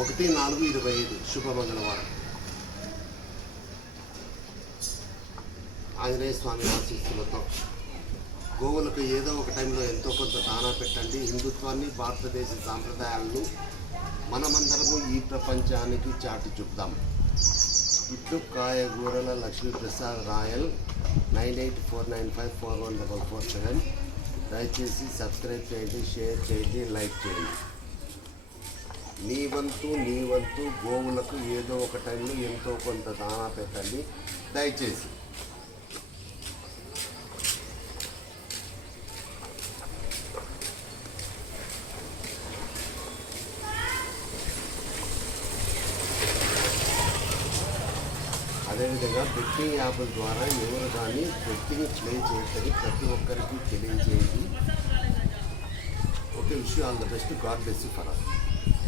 ఒకటి నాలుగు ఇరవై ఐదు. శుభమంగళవారం. ఆంజనేయ స్వామి ఆశీస్సులతో. గోవులకు ఏదో ఒక టైంలో ఎంతో కొంత దానా పెట్టండి. హిందుత్వాన్ని భారతదేశ సాంప్రదాయాలను మనమందరము ఈ ప్రపంచానికి చాటి చూపుదాం. ఇట్లు కాయగూరల Lakshmiprasad Rayal nine eight four nine five four one double four seven. దయచేసి సబ్స్క్రైబ్ చేయండి షేర్ చేయండి లైక్ చేయండి. నీ వంతు నీ వంతు గోవులకు ఏదో ఒక టైంలో ఎంతో కొంత దానా పెట్టండి. దయచేసి. అదేవిధంగా బెట్టింగ్ యాప్ల ద్వారా ఎవరు కానీ బెట్టింగ్ ప్లే చేయొద్దని ప్రతి ఒక్కరికి తెలియజేయండి. Okay wish all the best. God best for us